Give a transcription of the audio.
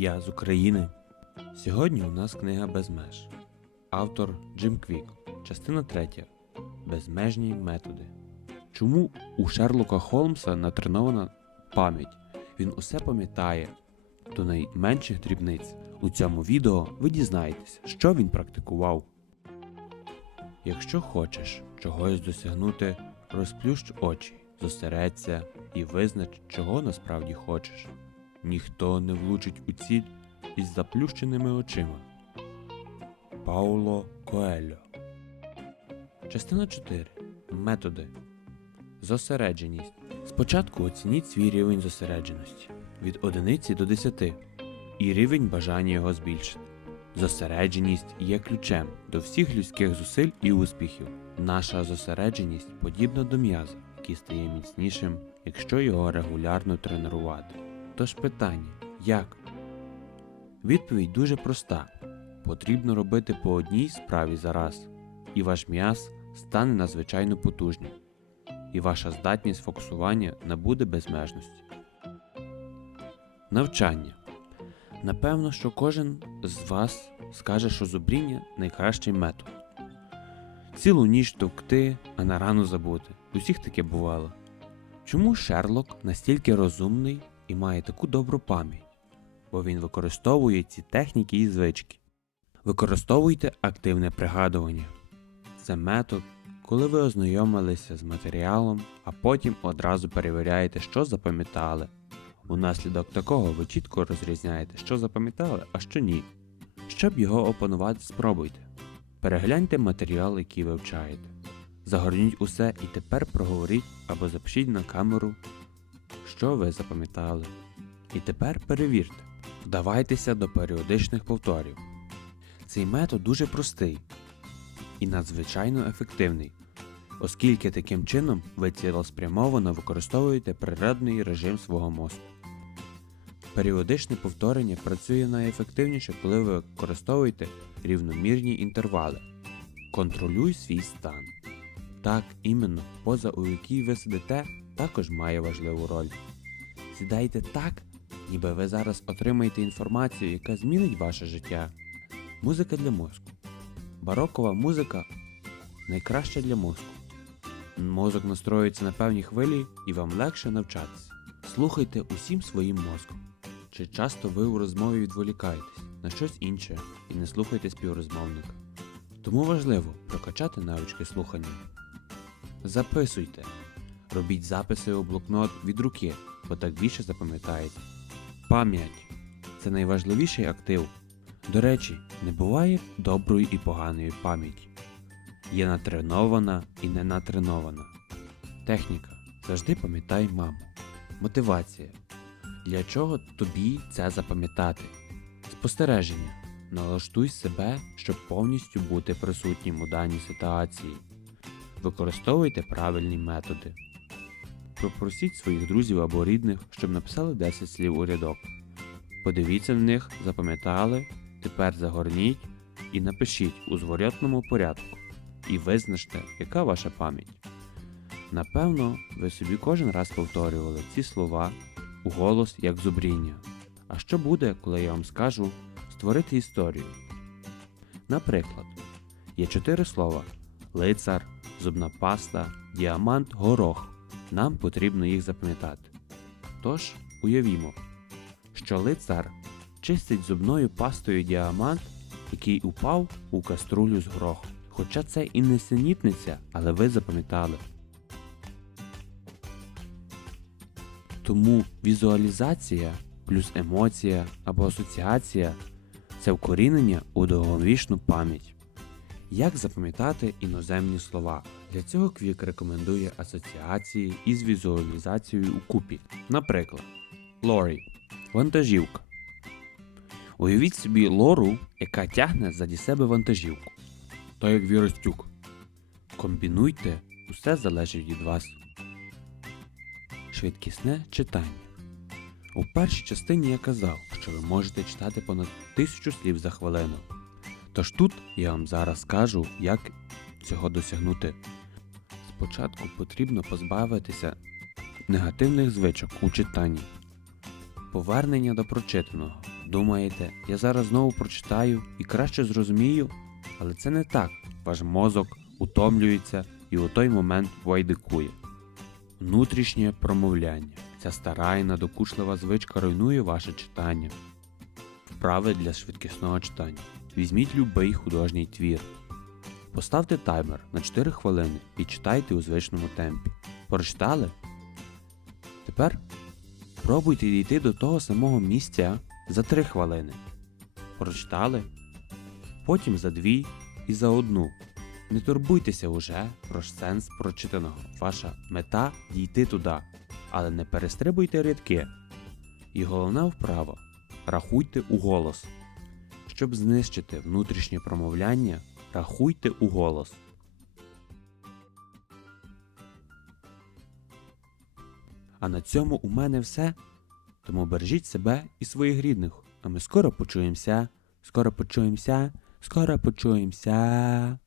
я з України. Сьогодні у нас книга Без меж. Автор Джим Квік. Частина 3. Безмежні методи. Чому у Шерлока Холмса натренована пам'ять? Він усе пам'ятає до найменших дрібниць. У цьому відео ви дізнаєтесь, що він практикував. Якщо хочеш чогось досягнути, розплющ очі, зосередься і визнач, чого насправді хочеш. Ніхто не влучить у ціль із заплющеними очима. Пауло Коельо. Частина 4. Методи. Зосередженість. Спочатку оцініть свій рівень зосередженості від 1 до 10 і рівень бажання його збільшити. Зосередженість є ключем до всіх людських зусиль і успіхів. Наша зосередженість подібна до м'яза, який стає міцнішим, якщо його регулярно тренувати. Тож питання як? Відповідь дуже проста: потрібно робити по одній справі за раз, і ваш м'яз стане надзвичайно потужним, і ваша здатність фокусування набуде безмежності. Навчання. Напевно, що кожен з вас скаже, що зубріння найкращий метод. Цілу ніч товкти, а на рану забути. Усіх таке бувало. Чому Шерлок настільки розумний і має таку добру пам'ять? Бо він використовує ці техніки і звички. Використовуйте активне пригадування. Це метод, коли ви ознайомилися з матеріалом, а потім одразу перевіряєте, що запам'ятали. Унаслідок такого ви чітко розрізняєте, що запам'ятали, а що ні. Щоб його опанувати, спробуйте. Перегляньте матеріал, який вивчаєте. Загорніть усе і тепер проговоріть або запишіть на камеру, що ви запам'ятали. І тепер перевірте. Вдавайтеся до періодичних повторів. Цей метод дуже простий і надзвичайно ефективний, оскільки таким чином ви цілеспрямовано використовуєте природний режим свого мозку. Періодичне повторення працює найефективніше, коли ви використовуєте рівномірні інтервали. Контролюй свій стан. Так, іменно поза у якій ви сидите, також має важливу роль. Сідайте так, ніби ви зараз отримаєте інформацію, яка змінить ваше життя. Музика для мозку. Барокова музика найкраща для мозку. Мозок настроюється на певні хвилі і вам легше навчатися. Слухайте усім своїм мозком. Чи часто ви у розмові відволікаєтесь на щось інше і не слухайте співрозмовника. Тому важливо прокачати навички слухання. Записуйте. Робіть записи у блокнот від руки, бо так більше запам'ятаєте. Пам'ять це найважливіший актив. До речі, не буває доброї і поганої пам'яті. Є натренована і ненатренована. Техніка. Завжди пам'ятай маму. Мотивація. Для чого тобі це запам'ятати? Спостереження. Налаштуй себе, щоб повністю бути присутнім у даній ситуації. Використовуйте правильні методи. Попросіть своїх друзів або рідних, щоб написали 10 слів у рядок. Подивіться в них, запам'ятали, тепер загорніть і напишіть у зворотному порядку. І визначте, яка ваша пам'ять. Напевно, ви собі кожен раз повторювали ці слова у голос як зубріння. А що буде, коли я вам скажу створити історію? Наприклад, є чотири слова: лицар, зубна паста, діамант, горох. Нам потрібно їх запам'ятати. Тож, уявімо, що лицар чистить зубною пастою діамант, який упав у каструлю з горохом. Хоча це і не синітниця, але ви запам'ятали. Тому візуалізація плюс емоція або асоціація це вкорінення у довговічну пам'ять. Як запам'ятати іноземні слова? Для цього Квік рекомендує асоціації із візуалізацією у купі. Наприклад, лорі вантажівка. Уявіть собі лору, яка тягне заді себе вантажівку. То як віростюк. Комбінуйте, усе залежить від вас. Швидкісне читання. У першій частині я казав, що ви можете читати понад тисячу слів за хвилину. Тож тут я вам зараз скажу, як цього досягнути. Спочатку потрібно позбавитися негативних звичок у читанні. Повернення до прочитаного Думаєте, я зараз знову прочитаю і краще зрозумію? Але це не так. Ваш мозок утомлюється і у той момент войдикує. Внутрішнє промовляння. Ця стара і надокучлива звичка руйнує ваше читання. Вправи для швидкісного читання. Візьміть любий художній твір. Поставте таймер на 4 хвилини і читайте у звичному темпі. Прочитали? Тепер пробуйте дійти до того самого місця за 3 хвилини. Прочитали? Потім за 2 і за одну. Не турбуйтеся уже про сенс прочитаного. Ваша мета дійти туди, але не перестрибуйте рядки. І головна вправа рахуйте у голос. Щоб знищити внутрішнє промовляння, рахуйте у голос. А на цьому у мене все. Тому бережіть себе і своїх рідних. А ми скоро почуємося. Скоро почуємося. Скоро почуємося.